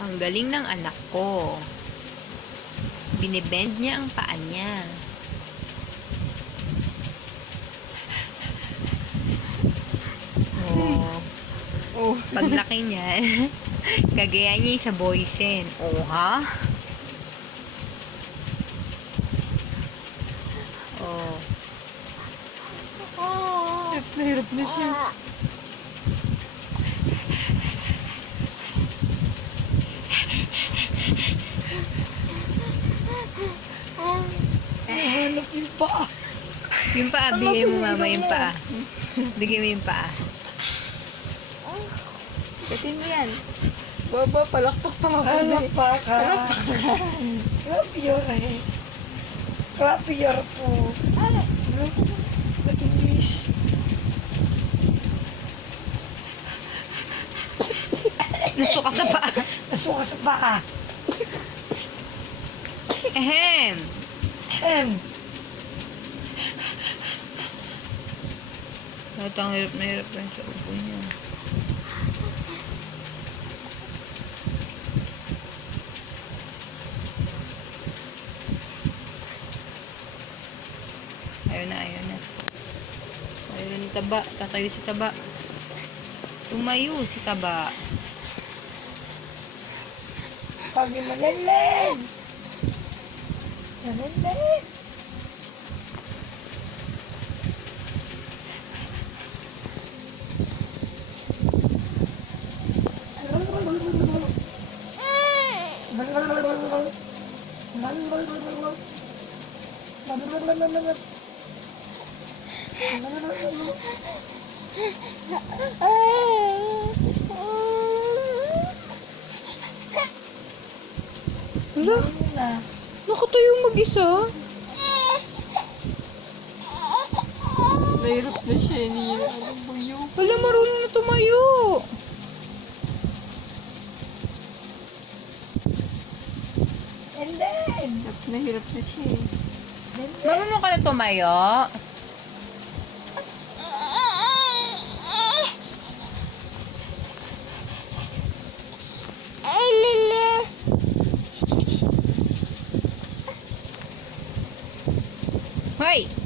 Ang galing ng anak ko. Binibend niya ang paa niya. Oh. Oh. Paglaki niya, gagaya niya sa boysen. Oh, ha? Oh. Hirap na siya. Hanap yung paa. Yung paa, bigay mo mama yung paa. Bigay mo yung paa. Gatin mo yan. Baba, palakpak pa nga. Palakpakan. Clap your head. Clap your foot. English. Nasuka sa paa. Nasuka sa paa. Ehem. At ang hirap na hirap lang sa upo niya. Ayaw na, ayaw na. Ayaw na ni Taba. Tatayo si Taba. Tumayo si Taba. Pag malalen. Malalen. Hala, nakatayo mag-isa. Nahirap na siya. Hindi niya alam buyo. Hala, marunong na tumayo. And then, Nahirap na siya. Marunong ka na tumayo? Hoy!